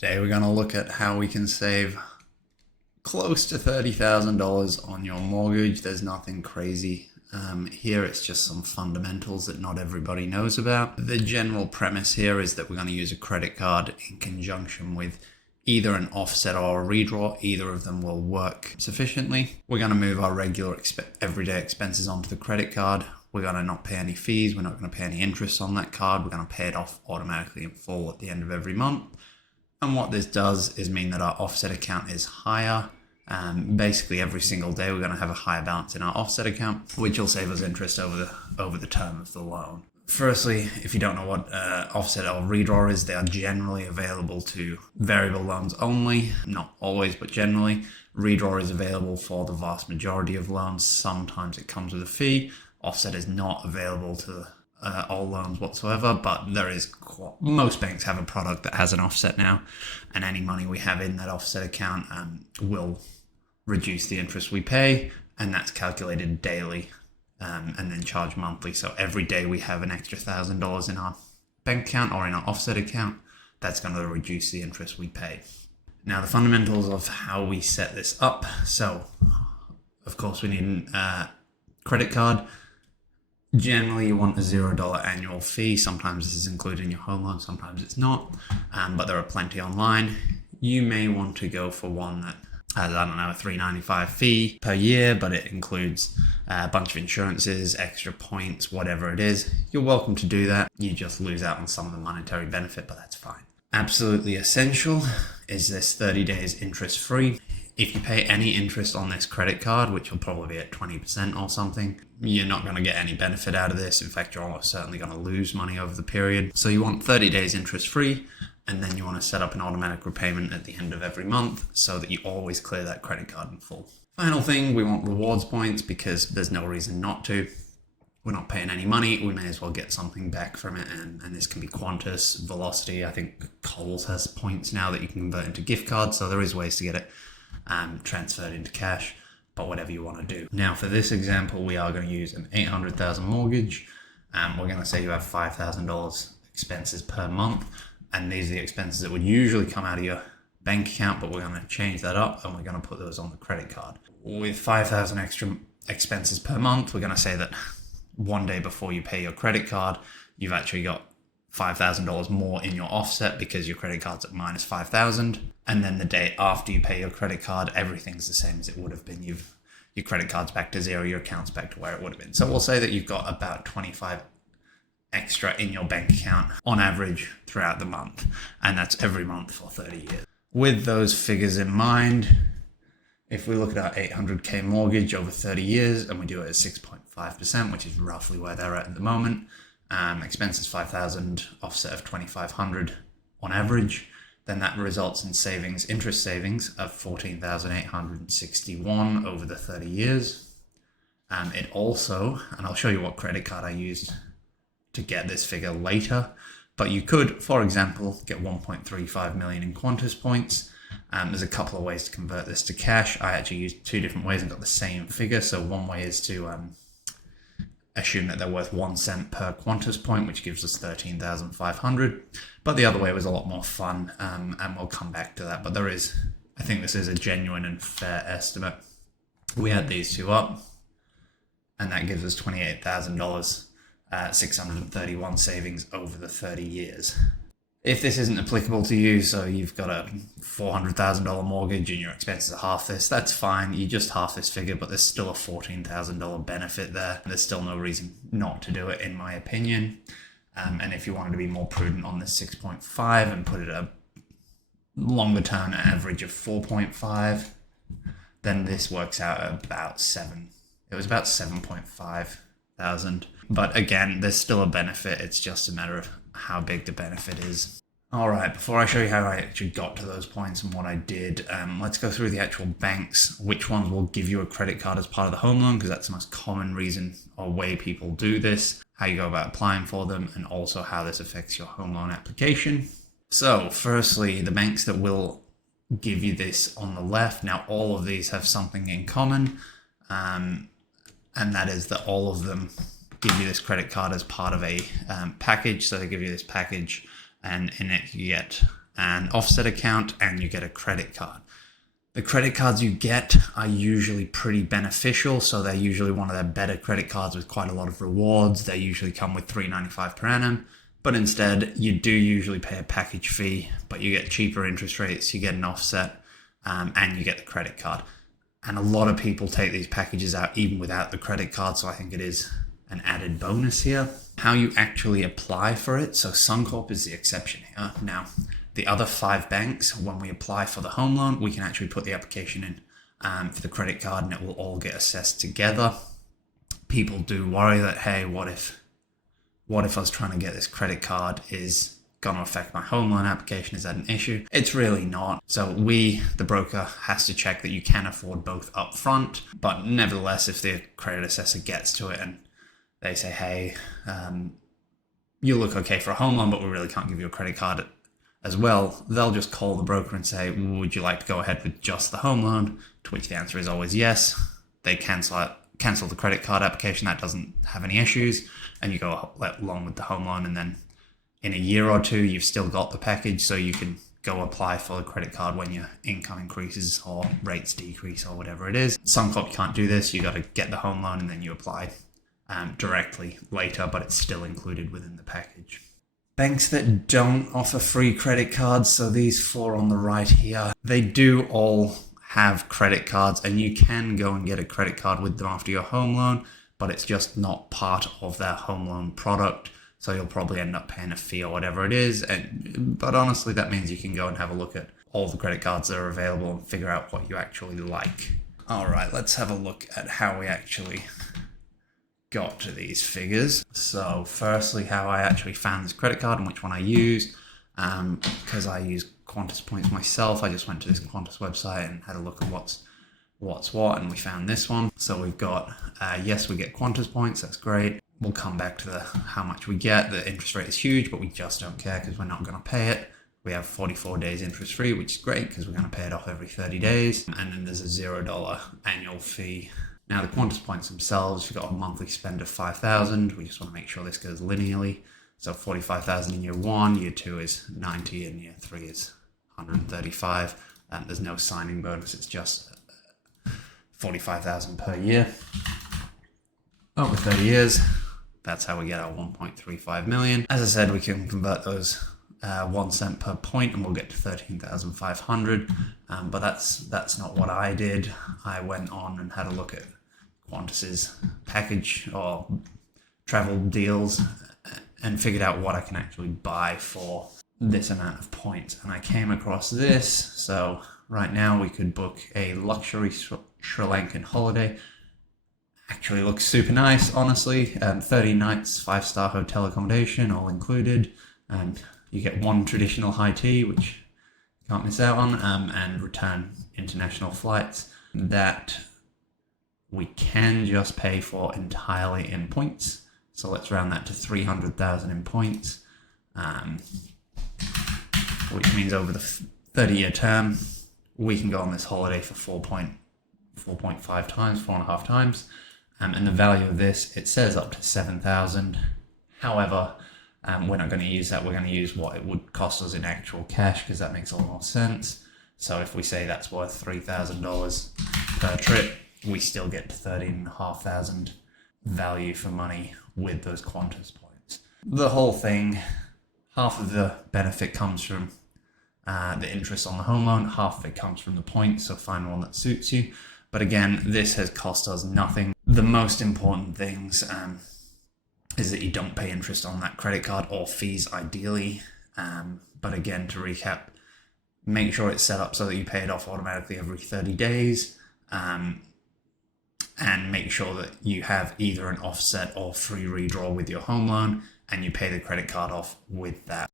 Today we're going to look at how we can save close to $30,000 on your mortgage. There's nothing crazy here. It's just some fundamentals that not everybody knows about. The general premise here is that we're going to use a credit card in conjunction with either an offset or a redraw. Either of them will work sufficiently. We're going to move our regular everyday expenses onto the credit card. We're going to not pay any fees. We're not going to pay any interest on that card. We're going to pay it off automatically in full at the end of every month. And what this does is mean that our offset account is higher. Basically every single day we're going to have a higher balance in our offset account, which will save us interest over the term of the loan. Firstly, if you don't know what offset or redraw is, they are generally available to variable loans only. Not always, but generally. Redraw is available for the vast majority of loans. Sometimes it comes with a fee. Offset is not available to all loans whatsoever, but most banks have a product that has an offset now, and any money we have in that offset account will reduce the interest we pay, and that's calculated daily and then charged monthly. So every day we have an extra $1,000 in our bank account or in our offset account, that's going to reduce the interest we pay. Now the fundamentals of how we set this up. So of course we need a credit card. Generally, you want a $0 annual fee. Sometimes this is included in your home loan, sometimes it's not, but there are plenty online. You may want to go for one that has, a $3.95 fee per year, but it includes a bunch of insurances, extra points, whatever it is. You're welcome to do that. You just lose out on some of the monetary benefit, but that's fine. Absolutely essential is this 30 days interest-free. If you pay any interest on this credit card, which will probably be at 20% or something, you're not going to get any benefit out of this. In fact, you're almost certainly going to lose money over the period. So you want 30 days interest free, and then you want to set up an automatic repayment at the end of every month so that you always clear that credit card in full. Final thing, we want rewards points because there's no reason not to. We're not paying any money. We may as well get something back from it. And this can be Qantas, Velocity. I think Coles has points now that you can convert into gift cards. So there is ways to get it transferred into cash, but whatever you want to do. Now for this example, we are going to use an $800,000 mortgage. We're going to say you have $5,000 expenses per month, and these are the expenses that would usually come out of your bank account, but we're going to change that up and we're going to put those on the credit card. With 5,000 extra expenses per month, we're going to say that one day before you pay your credit card, you've actually got $5,000 more in your offset because your credit card's at minus 5,000. And then the day after you pay your credit card, everything's the same as it would have been. Your credit card's back to zero, your account's back to where it would have been. So we'll say that you've got about 25 extra in your bank account on average throughout the month. And that's every month for 30 years. With those figures in mind, if we look at our 800K mortgage over 30 years and we do it at 6.5%, which is roughly where they're at the moment, expenses 5,000, offset of 2,500 on average, then that results in interest savings of 14,861 over the 30 years. It also, and I'll show you what credit card I used to get this figure later, but you could, for example, get 1.35 million in Qantas points. There's a couple of ways to convert this to cash. I actually used two different ways and got the same figure. So one way is to assume that they're worth 1 cent per Qantas point, which gives us 13,500. But the other way was a lot more fun, and we'll come back to that. But I think this is a genuine and fair estimate. We add these two up, and that gives us $28,000, 631 savings over the 30 years. If this isn't applicable to you, so you've got a $400,000 mortgage and your expenses are half this, that's fine. You just half this figure, but there's still a $14,000 benefit there. There's still no reason not to do it, in my opinion. And if you wanted to be more prudent on this 6.5 and put it at a longer term average of 4.5, then this works out at about 7. It was about 7.5 thousand. But again, there's still a benefit. It's just a matter of how big the benefit is. All right, before I show you how I actually got to those points and what I did, let's go through the actual banks, which ones will give you a credit card as part of the home loan, because that's the most common reason or way people do this, how you go about applying for them, and also how this affects your home loan application. So firstly, the banks that will give you this on the left. Now, all of these have something in common, and that is that all of them give you this credit card as part of a package. So they give you this package, and in it you get an offset account, and you get a credit card. The credit cards you get are usually pretty beneficial, so they're usually one of their better credit cards with quite a lot of rewards. They usually come with $3.95 per annum, but instead you do usually pay a package fee, but you get cheaper interest rates, you get an offset, and you get the credit card. And a lot of people take these packages out even without the credit card, so I think it is an added bonus here. How you actually apply for it, so Suncorp is the exception here. Now, the other 5 banks, when we apply for the home loan, we can actually put the application in for the credit card and it will all get assessed together. People do worry that, hey, what if I was trying to get this credit card is going to affect my home loan application? Is that an issue? It's really not. So the broker, has to check that you can afford both up front, but nevertheless, if the credit assessor gets to it and they say, hey, you look okay for a home loan, but we really can't give you a credit card as well, they'll just call the broker and say, would you like to go ahead with just the home loan? To which the answer is always yes. They cancel the credit card application. That doesn't have any issues. And you go along with the home loan. And then in a year or two, you've still got the package. So you can go apply for the credit card when your income increases or rates decrease or whatever it is. Suncorp can't do this. You got to get the home loan and then you apply directly later, but it's still included within the package. Banks that don't offer free credit cards, so these 4 on the right here, they do all have credit cards, and you can go and get a credit card with them after your home loan, but it's just not part of their home loan product, so you'll probably end up paying a fee or whatever it is. But honestly, that means you can go and have a look at all the credit cards that are available and figure out what you actually like. All right, let's have a look at how we actually got to these figures. So firstly, how I actually found this credit card and which one I used, because I use Qantas points myself. I just went to this Qantas website and had a look at what's what, and we found this one. So we've got, yes, we get Qantas points, that's great. We'll come back to how much we get. The interest rate is huge, but we just don't care because we're not going to pay it. We have 44 days interest free, which is great because we're going to pay it off every 30 days. And then there's a $0 annual fee. Now the Qantas points themselves, we've got a monthly spend of 5,000. We just want to make sure this goes linearly. So 45,000 in year 1, year 2 is 90, and year 3 is 135. There's no signing bonus, it's just 45,000 per year. Over 30 years, that's how we get our 1.35 million. As I said, we can convert those 1 cent per point and we'll get to 13,500. But that's not what I did. I went on and had a look at Qantas's package or travel deals and figured out what I can actually buy for this amount of points. And I came across this. So right now we could book a luxury Sri Lankan holiday. Actually looks super nice, honestly. 30 nights, 5-star hotel accommodation, all included. And you get 1 traditional high tea, which you can't miss out on, and return international flights that we can just pay for entirely in points. So let's round that to 300,000 in points, which means over the 30-year term, we can go on this holiday for 4.5 times, 4.5 times. And the value of this, it says up to 7,000. However, we're not going to use that. We're going to use what it would cost us in actual cash because that makes a lot more sense. So if we say that's worth $3,000 per trip, we still get to 13,500 value for money with those Qantas points. The whole thing, half of the benefit comes from the interest on the home loan, half of it comes from the points, so find one that suits you. But again, this has cost us nothing. The most important things is that you don't pay interest on that credit card or fees ideally. But again, to recap, make sure it's set up so that you pay it off automatically every 30 days. And make sure that you have either an offset or free redraw with your home loan and you pay the credit card off with that.